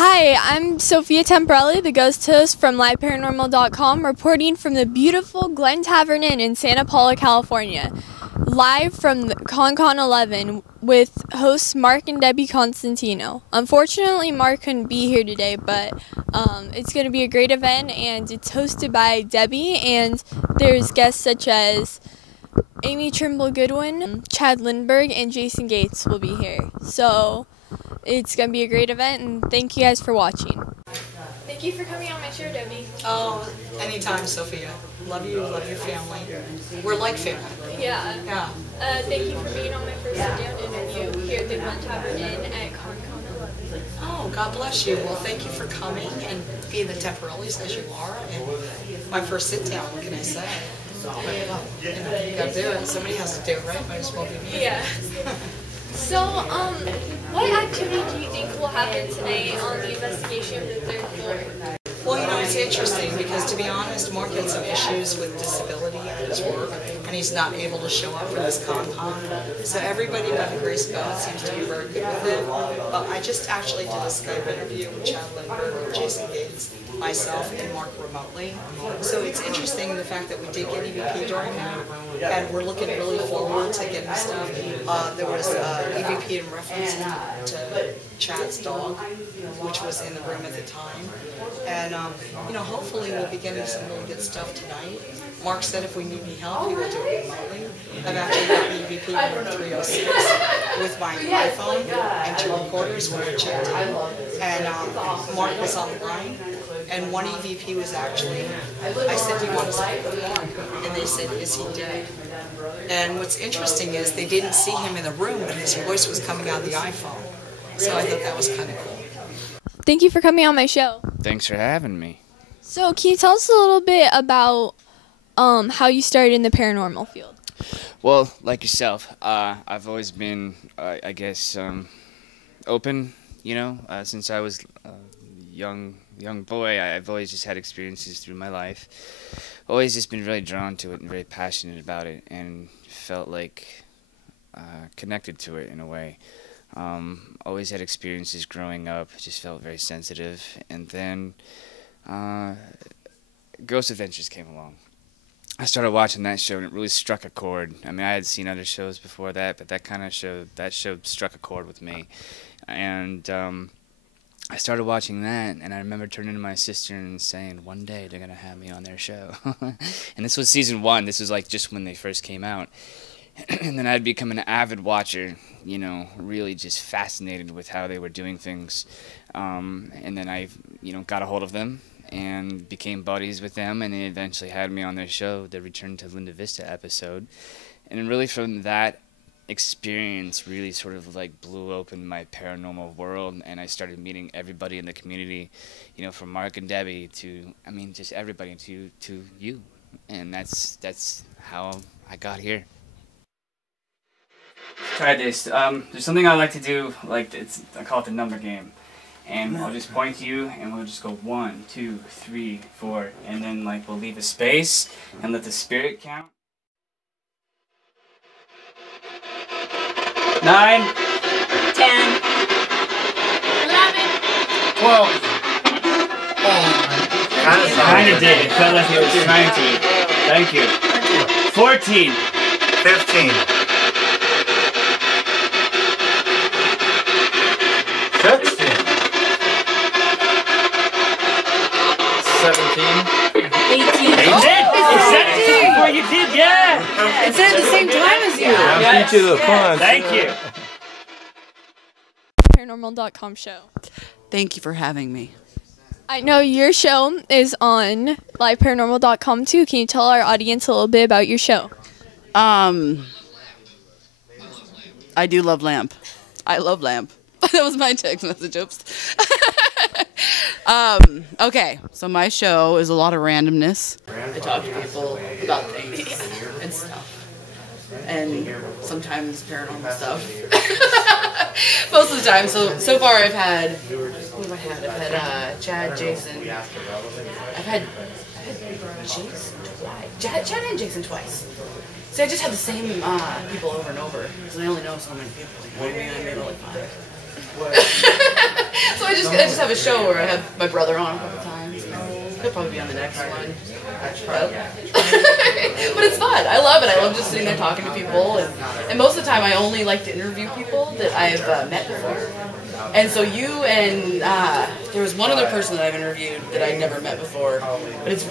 Hi, I'm Sophia Temperilli, the ghost host from LiveParanormal.com, reporting from the beautiful Glen Tavern Inn in Santa Paula, California. Live from the ConCon 11 with hosts Mark and Debbie Constantino. Unfortunately, Mark couldn't be here today, but it's going to be a great event, and it's hosted by Debbie, and there's guests such as AMY Goodwin, CHAD LINDBERG, and Jason Gates will be here. So it's going to be a great event, and thank you guys for watching. Thank you for coming on my show, Debbie. Oh, anytime, Sophia. Love you, love your family. We're like family. Yeah. Yeah. Thank you for being on my first sit-down interview here at the Glen Tavern Inn at ConCon 11. Oh, God bless you. Well, thank you for coming and being the Temperillis as you are. And my first sit-down, what can I say? You gotta do it. Somebody has to do it, right? Might as well be me. Yeah. So, what activity do you think will happen tonight on the investigation of the third floor? Well, you know, it's interesting because, to be honest, Mark had some issues with disability at his work, and he's not able to show up for this ConCon. So everybody, by the grace of God, seems to be very good with it. But I just actually did a Skype interview with CHAD LINDBERG, Jason Gates, myself, and Mark remotely. So it's interesting the fact that we did get EVP during that, and we're looking really forward to getting stuff. There was EVP in reference to Chad's dog, which was in the room at the time. And, you know, hopefully we'll be getting some really good stuff tonight. Mark said if we need any help, he will do it remotely. I've actually got EVP number 306 with my iPhone and 2 recorders when I checked in. And Mark was on the line. And one EVP was actually, I said, do you want to speak with Mark? And they said, is he dead? And what's interesting is they didn't see him in the room, but his voice was coming out of the iPhone. So I thought that was kind of cool. Thank you for coming on my show. Thanks for having me. So, can you tell us a little bit about how you started in the paranormal field? Well, like yourself, I've always been, I guess, open, you know, since I was a young boy. I've always just had experiences through my life. Always just been really drawn to it and very passionate about it, and felt like connected to it in a way. Always had experiences growing up, just felt very sensitive, and then Ghost Adventures came along. I started watching that show, and it really struck a chord. I mean, I had seen other shows before that, but that show struck a chord with me. And I started watching that, and I remember turning to my sister and saying, one day they're going to have me on their show. And this was season 1. This was like just when they first came out. And then I'd become an avid watcher, you know, really just fascinated with how they were doing things. And then I, you know, got a hold of them and became buddies with them, and they eventually had me on their show, the Return to Linda Vista episode. And really from that experience really sort of like blew open my paranormal world, and I started meeting everybody in the community, you know, from Mark and Debbie to, I mean, just everybody to you. And that's how I got here. Try this. There's something I like to do, like I call it the number game. And I'll just point to you, and we'll just go 1, 2, 3, 4, and then like we'll leave a space and let the spirit count. 9, 10, 11, 12. Kind of did. It felt like it was trying to. Thank you. 14, 15, 16, 17, 18. You did! You said it before you did, yeah! It said at the same time as you. Yes. You to the fun. Thank you. Paranormal.com show. Thank you for having me. I know your show is on LiveParanormal.com too. Can you tell our audience a little bit about your show? I do love lamp. I love lamp. That was my text message. Oops. Okay, so my show is a lot of randomness. I talk to people about things and stuff. And sometimes paranormal stuff. Most of the time. So far I've had, who have I had? I've had Chad, Jason. I've had Jason twice. Chad and Jason twice. So I just had the same people over and over. Because I only know so many people. You know what I mean? I made like 5. So I just have a show where I have my brother on a couple times. He'll probably be on the next one. But it's fun. I love it. I love just sitting there talking to people. And most of the time I only like to interview people that I've met before. And so you and there was one other person that I've interviewed that I'd never met before. But it's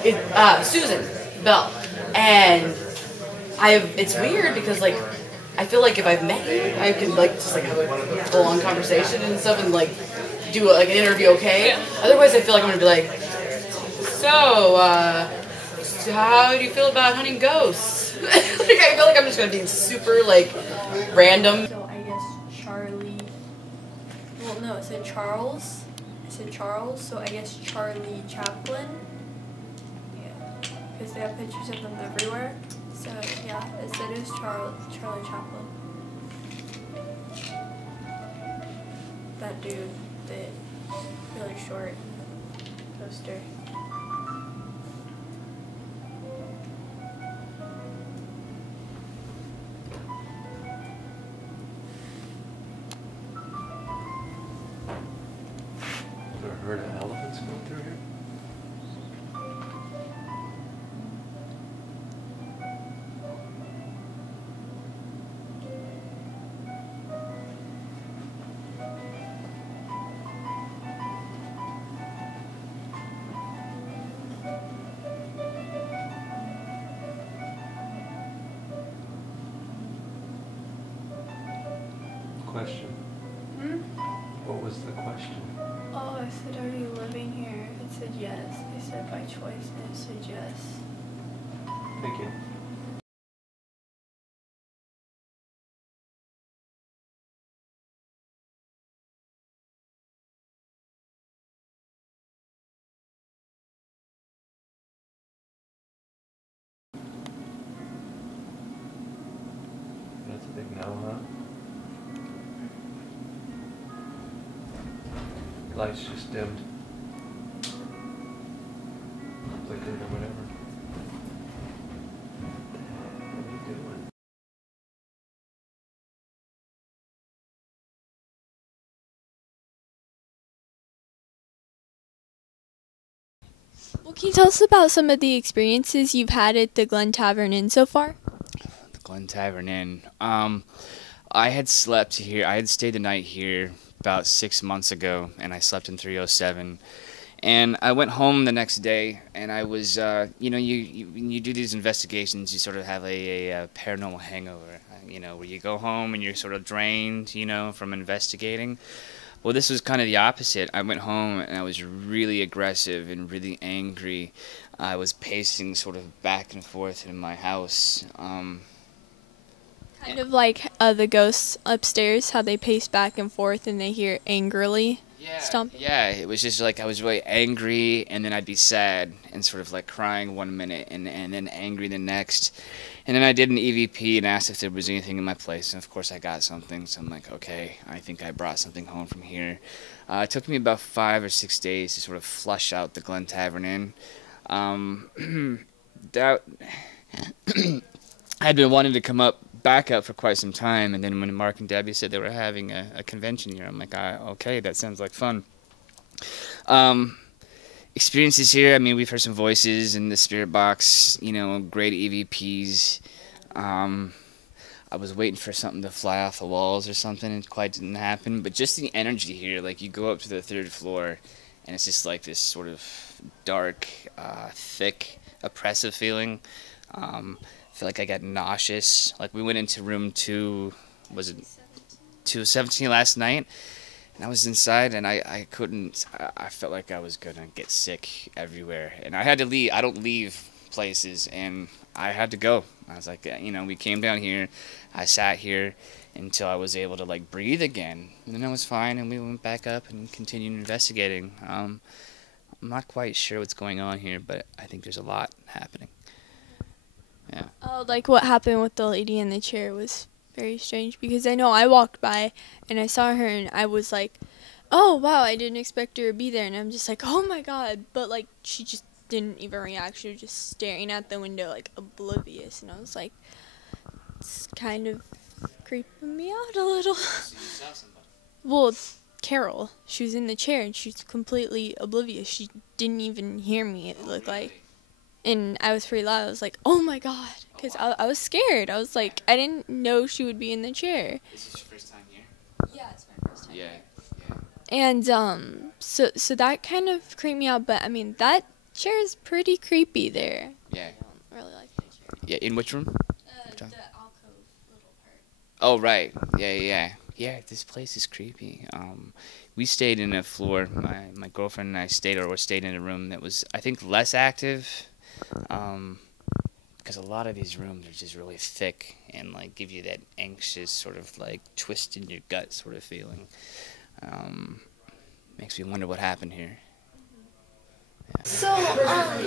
Susan Bell. And it's weird because like I feel like if I've met you, I can like just like have a full-on conversation and stuff and like do like an interview, okay? Otherwise, I feel like I'm gonna be like, so how do you feel about hunting ghosts? Like I feel like I'm just gonna be super like random. So I guess Charlie. Well, no, it said Charles. It said Charles. So I guess Charlie Chaplin. Yeah, because they have pictures of them everywhere. So yeah, it said it was Charlie Chaplin. That dude, the really short poster. Ever heard of elephants going through here? Question. What was the question? Oh, I said, are you living here? It said yes. I said by choice, and it said yes. Thank you. That's a big no, huh? Lights just dimmed. Flickered or whatever. What are you doing? Well, can you tell us about some of the experiences you've had at the Glen Tavern Inn so far? The Glen Tavern Inn. I had slept here. I had stayed the night here about 6 months ago, and I slept in 307. And I went home the next day, and I was, you know, when you do these investigations, you sort of have a paranormal hangover, you know, where you go home and you're sort of drained, you know, from investigating. Well, this was kind of the opposite. I went home and I was really aggressive and really angry. I was pacing sort of back and forth in my house. Kind of like the ghosts upstairs, how they pace back and forth and they hear angrily stomping. Yeah, it was just like I was really angry, and then I'd be sad and sort of like crying 1 minute and then angry the next. And then I did an EVP and asked if there was anything in my place, and of course I got something, so I'm like, okay, I think I brought something home from here. It took me about 5 or 6 days to sort of flush out the Glen Tavern Inn. That I'd been wanting to come back up for quite some time, and then when Mark and Debbie said they were having a convention here, I'm like, okay, that sounds like fun. Experiences here, I mean, we've heard some voices in the spirit box, you know, great EVPs. I was waiting for something to fly off the walls or something, and it quite didn't happen, but just the energy here, like you go up to the 3rd floor, and it's just like this sort of dark, thick, oppressive feeling. I feel like I got nauseous. Like we went into room 2, was it 217 last night? And I was inside, and I couldn't, I felt like I was going to get sick everywhere. And I had to leave. I don't leave places, and I had to go. I was like, you know, we came down here. I sat here until I was able to, like, breathe again. And then I was fine, and we went back up and continued investigating. I'm not quite sure what's going on here, but I think there's a lot happening. Yeah. Oh, like what happened with the lady in the chair was very strange, because I know I walked by and I saw her and I was like, oh wow, I didn't expect her to be there, and I'm just like, oh my god, but like she just didn't even react. She was just staring at the window like oblivious, and I was like, it's kind of creeping me out a little. Well, Carol. She was in the chair, and she's completely oblivious. She didn't even hear me, it looked like. And I was pretty loud. I was like, oh my God, because I was scared. I was like, I didn't know she would be in the chair. Is this your first time here? Yeah, it's my first time. Yeah. And so that kind of creeped me out, but I mean, that chair is pretty creepy there. Yeah. I don't really like that chair. Yeah, in which room? The alcove little part. Oh, right. Yeah. Yeah, this place is creepy. We stayed in a floor, my girlfriend and I stayed in a room that was, I think, less active. Because a lot of these rooms are just really thick and like give you that anxious sort of like twist in your gut sort of feeling. Makes me wonder what happened here. So, has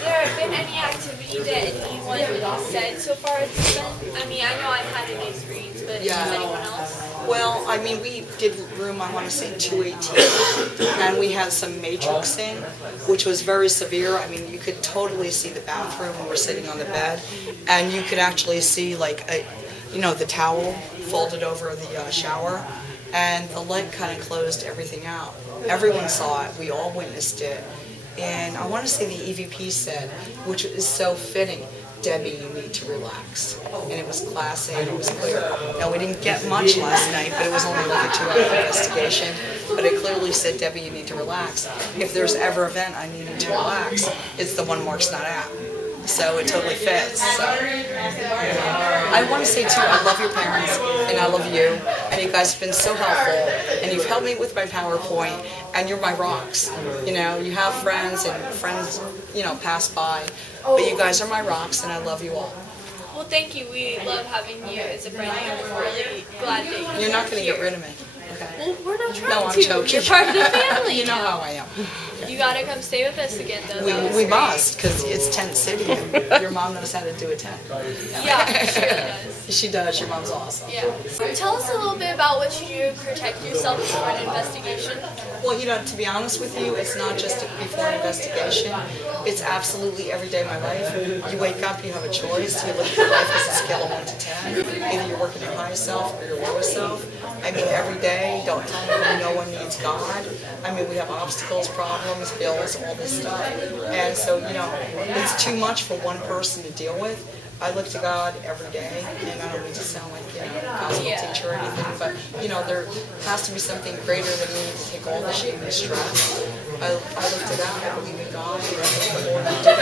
there been any activity that anyone said so far at the event? I mean, I know I've had an experience, but has anyone else? Well, I mean, we did room, I want to say 218, and we had some matrixing, which was very severe. I mean, you could totally see the bathroom when we're sitting on the bed, and you could actually see, like, the towel folded over the shower, and the light kind of closed everything out. Everyone saw it. We all witnessed it. And I want to say the EVP said, which is so fitting, Debbie, you need to relax. And it was classy and it was clear. Now, we didn't get much last night, but it was only like a 2-hour investigation. But it clearly said, Debbie, you need to relax. If there's ever an event I need you to relax, it's the one Mark's not at. So it totally fits. So, I want to say too, I love your parents and I love you, and you guys have been so helpful, and you've helped me with my PowerPoint, and you're my rocks. You know, you have friends and friends, pass by, but you guys are my rocks, and I love you all. Well, thank you. We love having you as a friend, and we're really glad that You're not going to get rid of me. Okay. Well, we're not trying No, I'm to. joking. You're part of the family. You know how I am. You gotta come stay with us again, though. We must, because it's tent city, and your mom knows how to do a tent. Yeah, she really does. She does. Your mom's awesome. Yeah. Tell us a little bit about what you do to protect yourself before an investigation. Well, to be honest with you, it's not just before an investigation. It's absolutely every day of my life. You wake up, you have a choice. You look at your life as a scale of 1 to 10. Either you're working your highest self or your lowest self. I mean, every day, don't tell me no one needs God. I mean, we have obstacles, problems, bills, all this stuff. And so, it's too much for one person to deal with. I look to God every day, and I don't mean to sound like, a gospel teacher or anything, but, there has to be something greater than me to take all the shame and stress. I look to God, I believe in God, and the more you do it,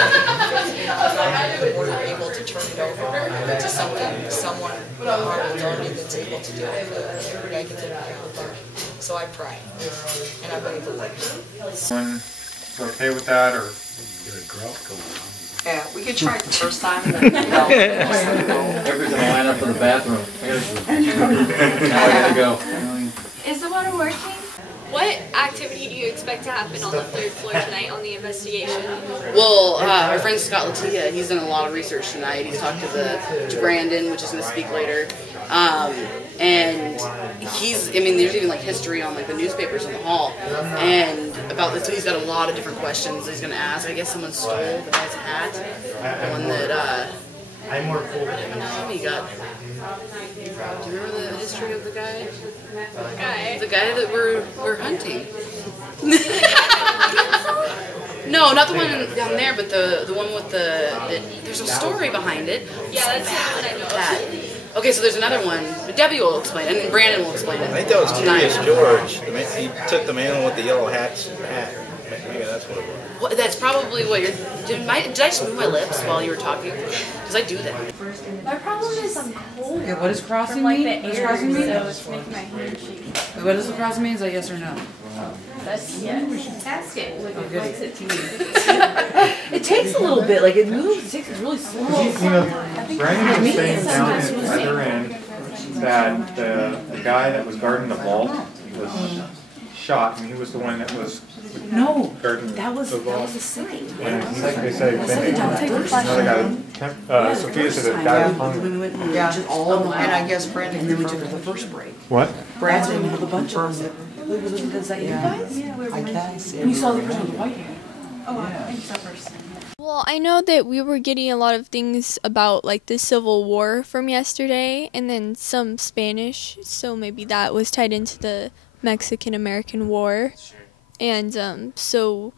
the more you're able to turn it over to someone higher authority that's able to deal with the negative out there. So I pray, and I believe it works. Okay with that, or? Yeah, we could try it the first time. Everybody's gonna line up for the bathroom. Now I gotta go. Is the water working? What activity do you expect to happen on the 3rd floor tonight on the investigation? Well, our friend Scott Latia, he's done a lot of research tonight. He's talked to Brandon, which is going to speak later. And there's even like history on like the newspapers in the hall, and about this. So he's got a lot of different questions he's going to ask. I guess someone stole the guy's hat, the one that he got. Do you remember the history of the guy? The guy that we're hunting. No, not the one down there, but the one with there's a story behind it. Yeah, that's the one I know. That. Okay, so there's another one. Debbie will explain it, and Brandon will explain it. I think that was Curious George. He took the man with the yellow hat. Maybe that's what it was. Well, that's probably what you're. Did I just move my lips while you were talking? Because I do that. My problem is I'm cold. Okay, what does crossing from, like, mean? the What does air, crossing mean? so it's making my hand shake. What does the crossing mean? Is that yes or no? That's we should test it. Like it good. likes it to me. It takes a little bit. Like it moves. It takes really slow. Brandon was saying down at the other end that the guy that was guarding the vault was shot, and he was the one that was guarding That was the vault. the site. And they say another guy, Sophia said that guy was hungry. Yeah, All and I guess Brandon And then we took confirmed the it. first break. What? Brandon with a bunch of them. Is that you guys? I guess. You saw the person with the white hair. Well, I know that we were getting a lot of things about like the Civil War from yesterday, and then some Spanish, so maybe that was tied into the Mexican-American War. Sure. And so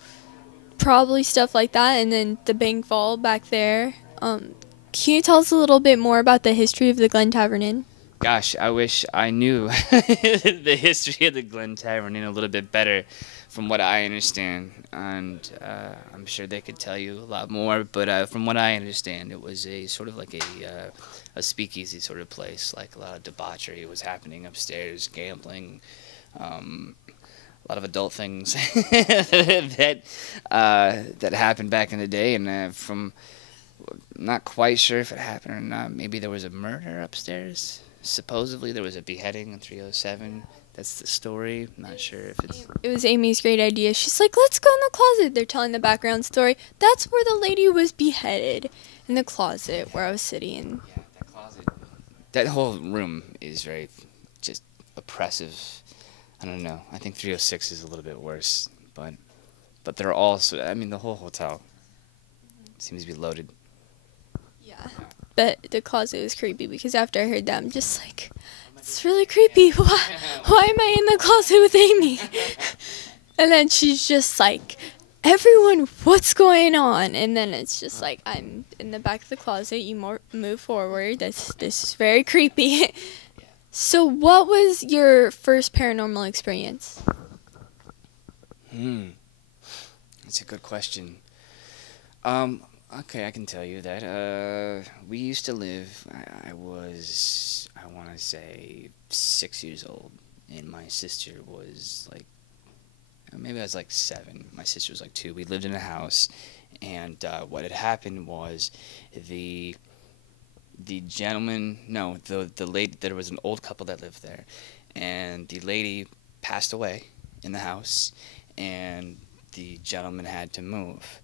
probably stuff like that, and then the bank vault back there. Can you tell us a little bit more about the history of the Glen Tavern Inn? Gosh, I wish I knew the history of the Glen Tavern Inn a little bit better from what I understand. And I'm sure they could tell you a lot more, but from what I understand, it was a sort of like a speakeasy sort of place. Like a lot of debauchery was happening upstairs, gambling, a lot of adult things that happened back in the day. And from not quite sure if it happened or not, maybe there was a murder upstairs. Supposedly there was a beheading in 307. That's the story. I'm not sure if it's... It was Amy's great idea. She's like, let's go in the closet. They're telling the background story. That's where the lady was beheaded, in the closet where I was sitting. Yeah, that closet. That whole room is very just oppressive. I don't know. I think 306 is a little bit worse, but they're also... I mean, the whole hotel seems to be loaded. Yeah. But the closet was creepy because after I heard that, I'm just like, it's really creepy. Why am I in the closet with Amy? And then she's just like, everyone, what's going on? And then it's just like, I'm in the back of the closet. You move forward. This is very creepy. So what was your first paranormal experience? That's a good question. Okay, I can tell you that. We used to live, I want to say 6 years old, and my sister was like, maybe I was like 7. My sister was like 2. We lived in a house, and what had happened was the gentleman, no, the lady, there was an old couple that lived there, and the lady passed away in the house, and the gentleman had to move.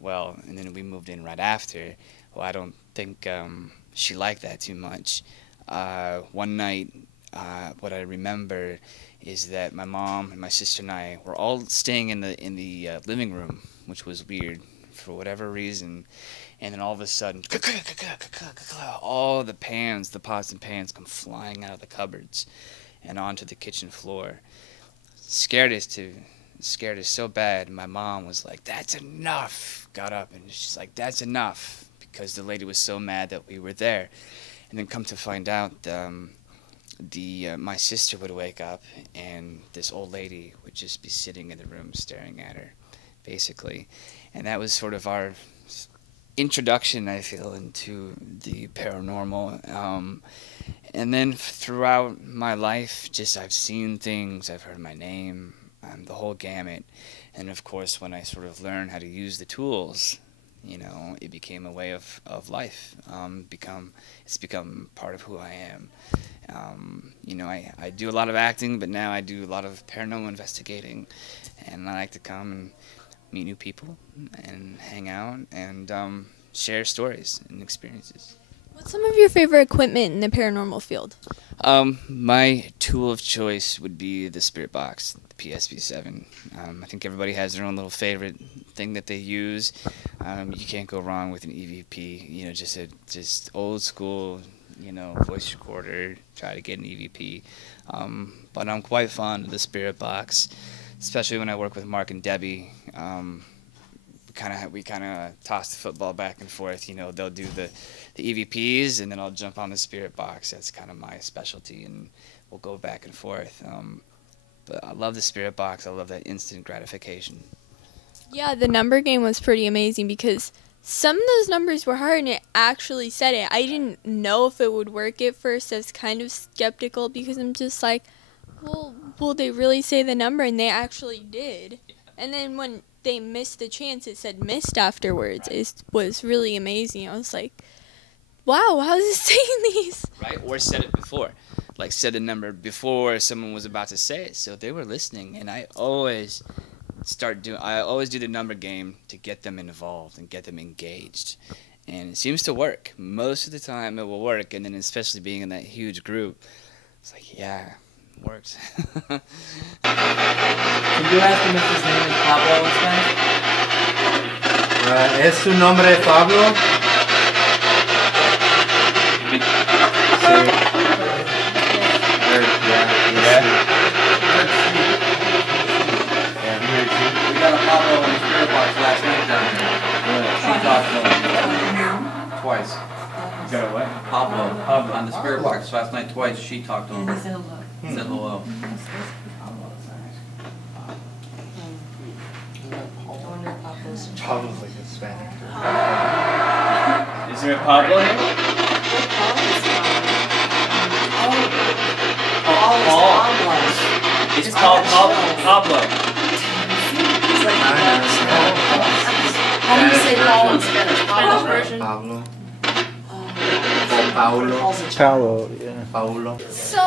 Well, and then we moved in right after. Well, I don't think she liked that too much. One night, what I remember is that my mom and my sister and I were all staying in the living room, which was weird for whatever reason. And then all of a sudden, all the pots and pans come flying out of the cupboards and onto the kitchen floor. Scared us so bad. My mom was like, that's enough. Got up and she's like, that's enough, because the lady was so mad that we were there. And then come to find out, my sister would wake up and this old lady would just be sitting in the room staring at her, basically. And that was sort of our introduction, I feel, into the paranormal. And then throughout my life, I've seen things, I've heard my name, the whole gamut. And of course, when I sort of learned how to use the tools, it became a way of life. It's become part of who I am. I do a lot of acting, but now I do a lot of paranormal investigating, and I like to come and meet new people and hang out and share stories and experiences. What's some of your favorite equipment in the paranormal field? My tool of choice would be the spirit box, the PSP-7. I think everybody has their own little favorite thing that they use. You can't go wrong with an EVP. Just old school, voice recorder. Try to get an EVP. But I'm quite fond of the spirit box, especially when I work with Mark and Debbie. We kind of toss the football back and forth. They'll do the EVPs, and then I'll jump on the spirit box. That's kind of my specialty, and we'll go back and forth. But I love the spirit box. I love that instant gratification. Yeah, the number game was pretty amazing because some of those numbers were hard, and it actually said it. I didn't know if it would work at first. I was kind of skeptical because I'm just like, well, will they really say the number? And they actually did. And then when they missed the chance, it said missed afterwards. It was really amazing. I was like, wow, how is it saying these? Right, or said it before. Like said the number before someone was about to say it. So they were listening, and I always do the number game to get them involved and get them engaged. And it seems to work. Most of the time it will work, and then especially being in that huge group, it's like, yeah, it works. Could you ask him if his name is Pablo in Spanish? ¿Es su nombre Pablo? Sí. Yeah. got a what? Pablo. On the spirit box last night twice. She talked to him. Said hello. Said hello. Pablo's like Hispanic. Is there a Pablo here? It's called Pablo. How do you say Paul in Spanish? Pablo version? Pablo. Paulo. Paulo, yeah. Paulo. So,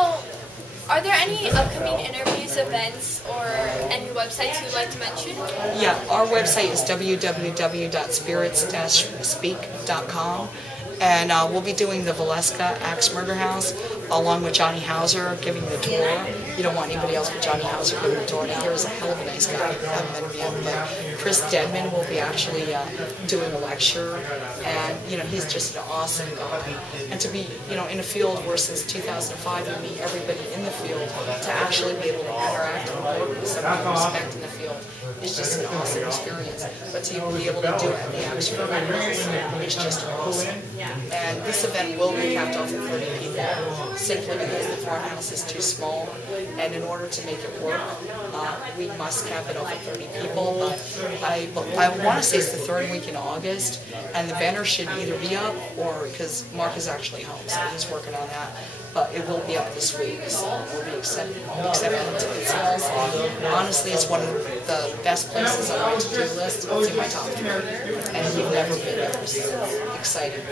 are there any upcoming interviews, events, or any websites you'd like to mention? Yeah, our website is www.spirits-speak.com, and we'll be doing the Valeska Axe Murder House along with Johnny Hauser giving the tour. You don't want anybody else but Johnny Hauser giving the tour. Now, he's a hell of a nice guy. I haven't met him yet, but Chris Dedman will be actually doing a lecture, and he's just an awesome guy. And to be in a field where since 2005 you meet everybody in the field, to actually be able to interact and work with someone you respect in the field is just an awesome experience. But to be able to do it at the Axe Murder House is just awesome. And this event will be capped off at 30 people, simply because the farmhouse is too small, and in order to make it work, we must cap it off at 30 people. But I want to say it's the third week in August, and the banner should either be up, or because Mark is actually home, so he's working on that. But it will be up this week, so we'll be accepting ticket sales. Honestly, it's one of the best places on my to-do list. It's in my top 3, and we've never been there, so it's exciting.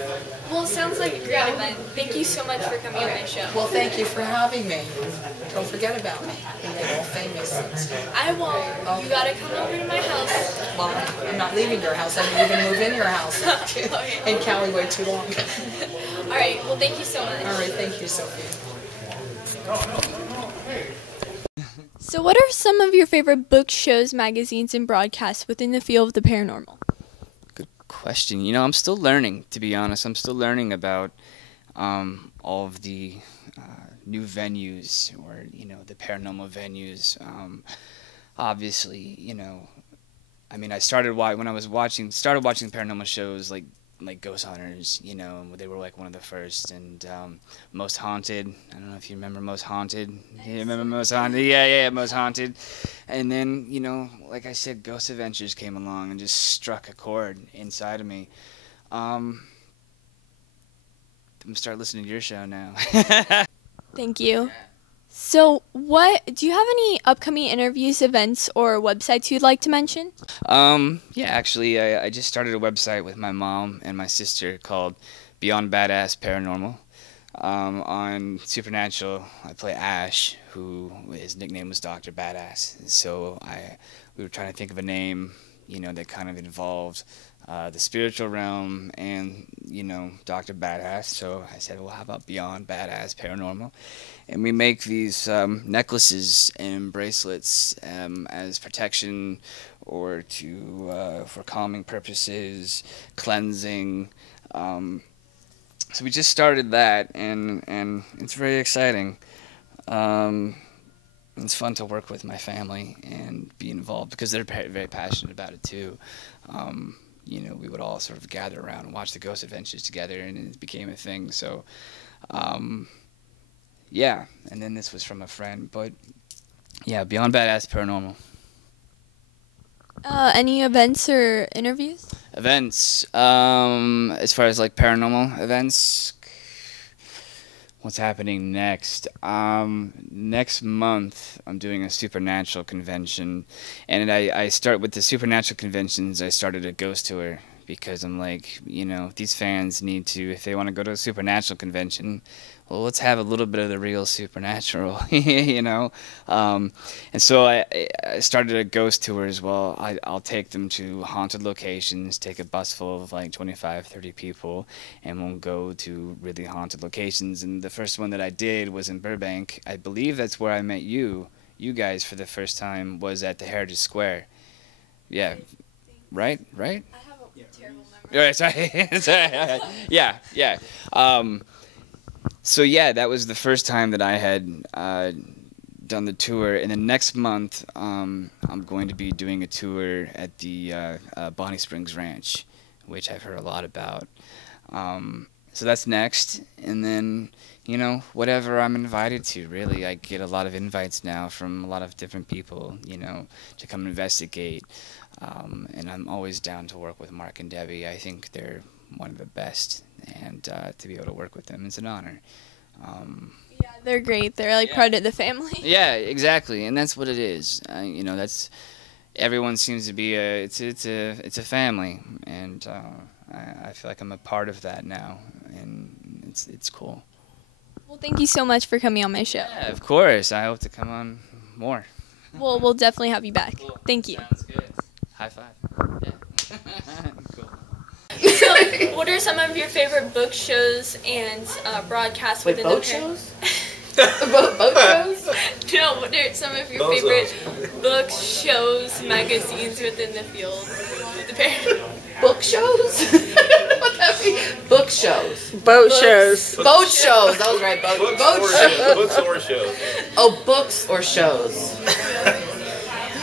Well, it sounds like a great event. Thank you so much for coming on my show. Well, thank you for having me. Don't forget about me. We get all famous. I won't. You gotta come over to my house. Well, I'm not leaving your house. I didn't even move in your house. In Cali way too long. All right. Well, thank you so much. All right. Thank you, Sophia. So, what are some of your favorite books, shows, magazines, and broadcasts within the field of the paranormal? Good question. I'm still learning, to be honest. I'm still learning about all of the new venues, or the paranormal venues. Obviously, I mean, I started when I was watching paranormal shows like Ghost Hunters. They were like one of the first, and Most Haunted. I don't know if you remember Most Haunted. You remember Most Haunted? Yeah, Most Haunted. And then, like I said, Ghost Adventures came along and just struck a chord inside of me. I'm gonna start listening to your show now. Thank you. So, do you have any upcoming interviews, events, or websites you'd like to mention? Yeah, actually, I just started a website with my mom and my sister called Beyond Badass Paranormal. On Supernatural, I play Ash, who his nickname was Dr. Badass. So we were trying to think of a name, that kind of involved the spiritual realm and, Dr. Badass. So I said, well, how about Beyond Badass Paranormal? And we make these necklaces and bracelets as protection, or for calming purposes, cleansing. So we just started that, and it's very exciting. It's fun to work with my family and be involved, because they're very passionate about it too. We would all sort of gather around and watch the Ghost Adventures together, and it became a thing. So, yeah. And then this was from a friend, but yeah, Beyond Badass Paranormal. Any events or interviews? Events, as far as like paranormal events, what's happening next? Next month, I'm doing a supernatural convention, and I start with the supernatural conventions. I started a ghost tour, because I'm like, these fans need to, if they want to go to a supernatural convention, well, let's have a little bit of the real supernatural, And so I started a ghost tour as well. I'll take them to haunted locations, take a bus full of like 25, 30 people, and we'll go to really haunted locations. And the first one that I did was in Burbank. I believe that's where I met you guys for the first time, was at the Heritage Square. Yeah, right? I have a terrible memory. All right, sorry. Yeah. So yeah, that was the first time that I had done the tour. And then next month, I'm going to be doing a tour at the Bonnie Springs Ranch, which I've heard a lot about. So that's next, and then, you know, whatever I'm invited to, really. I get a lot of invites now from a lot of different people, you know, to come investigate, and I'm always down to work with Mark and Debbie. I think they're one of the best, and to be able to work with them is an honor. Yeah, they're great. They're like part of the family. Yeah, exactly, and that's what it is. You know, that's, everyone seems to be it's a family, and I feel like I'm a part of that now, and it's cool. Well, thank you so much for coming on my show. Yeah, of course. I hope to come on more. We'll definitely have you back. Cool. Thank you. Sounds good. High five. Yeah. Cool. So, what are some of your favorite book shows and broadcasts within boat the shows? Boat shows? No, what are some of your favorite books, shows, magazines within the field? Book shows? What that mean? Book shows. Boat shows. Boat shows. That was right. Boat shows. Books or shows. Oh, books or shows.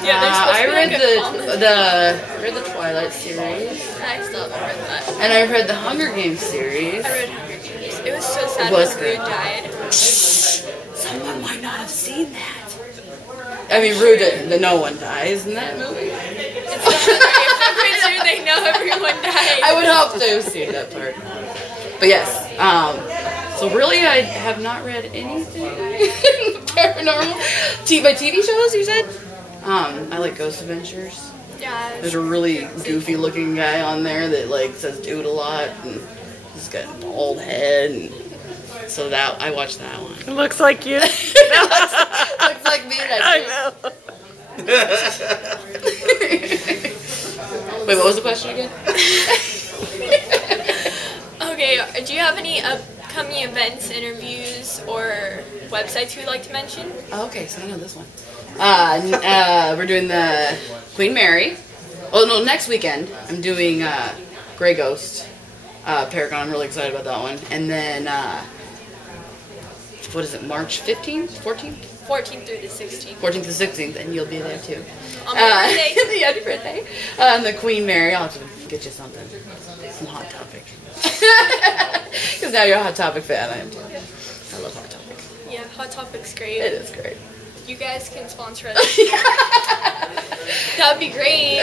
Yeah, there's supposed I to be read like a read the Twilight series, I still haven't read that. and I read the Hunger Games series. I read Hunger Games. It was so sad was when good. Rude died. Someone might not have seen that. I mean, Rude, no one dies in that movie. It's not I'm pretty sure they know everyone died. I would hope they've seen that part. But yes, so really I have not read anything paranormal. By TV shows, you said? I like Ghost Adventures. Yeah. There's a really goofy looking guy on there that like says dude a lot, and he's got a bald head, and so that I watched that one. It looks like you. looks like me. I know. Wait, what was the question again? Okay, do you have any upcoming events, interviews, or websites you'd like to mention? Oh, okay, so I know this one. We're doing the Queen Mary. Oh no, next weekend I'm doing Grey Ghost, Paragon. I'm really excited about that one. And then what is it? March 15th, 14th? 14th through the 16th. 14th to 16th, and you'll be there too. On my birthday. Yeah, your birthday. And the Queen Mary. I'll have to get you something. Some Hot Topic. Because now you're a Hot Topic fan. I am too. I love Hot Topic. Yeah, Hot Topic's great. It is great. You guys can sponsor us. That would be great.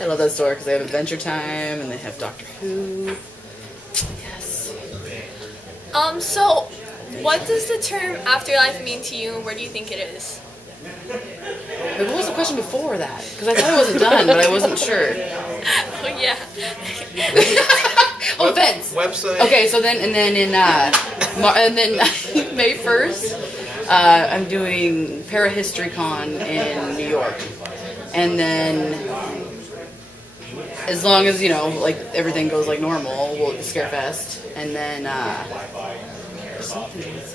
I love that store because they have Adventure Time and they have Doctor Who. Yes. So, what does the term afterlife mean to you, and where do you think it is? Wait, what was the question before that? Because I thought it wasn't done, but I wasn't sure. Oh yeah. Oh, events. Website. Okay, so then May 1st. I'm doing Parahistorycon in New York, and then as long as, you know, like everything goes like normal, we'll Scarefest, and then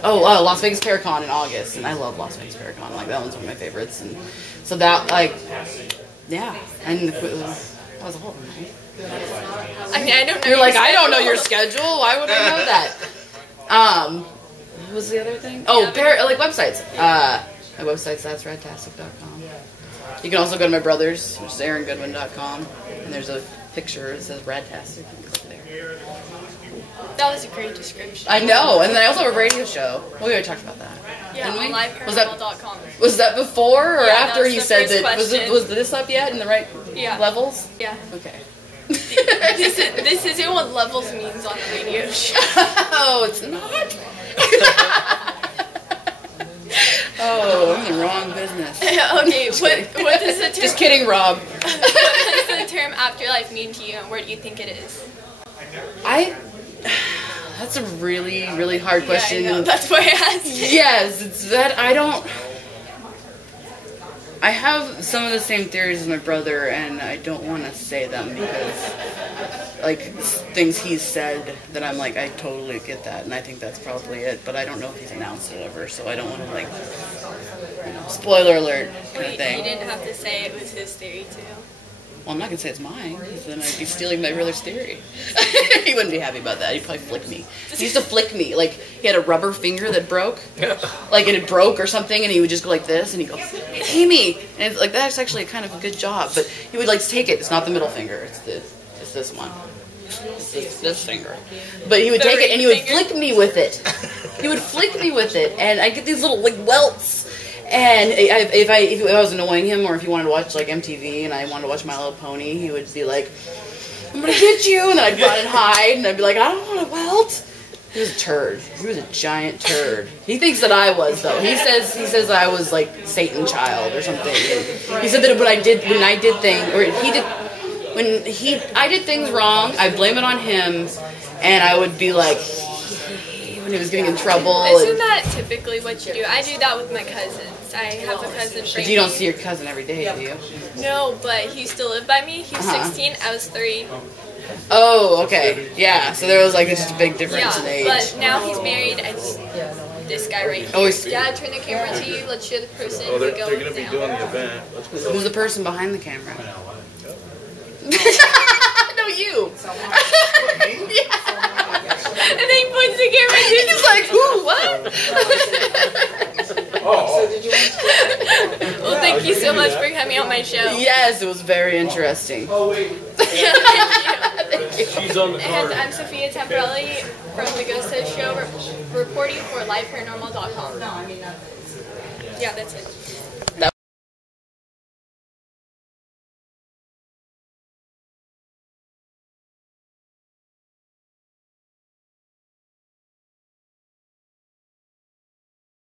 Las Vegas Paracon in August, and I love Las Vegas Paracon. Like that one's one of my favorites, and so that yeah, and that was a whole night. I mean, I don't know. You're like, I don't know your schedule. Why would I know that? What was the other thing? Oh, like websites. My website's that'sradtastic.com. You can also go to my brother's, which is aarongoodwin.com, and there's a picture that says Radtastic. You can click there. That was a great description. I know, and then I also have a radio show. Well, we already talked about that. Yeah, didn't we? on liveparanormal.com. Was that before or Yeah, after that was you the said first that? question. Was this up yet in the right levels? Yeah. Okay. This isn't what levels means on the radio show. Oh, it's not? Oh, I'm in the wrong business. Okay, what does the term... Just kidding, Rob. What does the term afterlife mean to you, and where do you think it is? That's a really, really hard question. Yeah, I know. That's why I asked. Yes, it's that I have some of the same theories as my brother, and I don't want to say them because, like, things he's said that I'm like, I totally get that, and I think that's probably it, but I don't know if he's announced it ever, so I don't want to, like, you know, spoiler alert kind of thing. You didn't have to say it was his theory, too. Well, I'm not going to say it's mine, because then I'd be stealing my brother's theory. He wouldn't be happy about that. He'd probably flick me. He used to flick me. Like, he had a rubber finger that broke. Like, it broke or something, and he would just go like this, and he'd go, Amy! And it's like, that's actually kind of a good job. But he would, like, take it. It's not the middle finger. It's this one. this finger. But he would take it and he would flick me with it. He would flick me with it, and I get these little like welts. And if I was annoying him, or if he wanted to watch like MTV and I wanted to watch My Little Pony, he would be like, "I'm gonna get you," and then I'd run and hide, and I'd be like, "I don't want to welt." He was a turd. He was a giant turd. He thinks that I was though. He says I was like Satan child or something. And he said that when I did things, or I did things wrong, I blame it on him, and I would be like, when he was getting in trouble. Isn't that typically what you do? I do that with my cousins. I have a cousin, Frankie. But you don't see your cousin every day, do you? No, but he used to live by me. He was 16, I was 3. Oh, okay. Yeah, so there was like just a big difference in age. But now he's married, and this guy right here. Oh, Dad, turn the camera to you. Let's show the person. Oh, they're going to be doing the event. Who's the person behind the camera? No, you. Yeah. And then he points the camera and he's like, "Ooh, what?" Well, thank you so much for coming on my show. Yes, it was very interesting. Oh, wait. Thank you. She's on the card. And I'm Sophia Temperilli from the Ghost Host Show, reporting for liveparanormal.com. Yeah, that's it.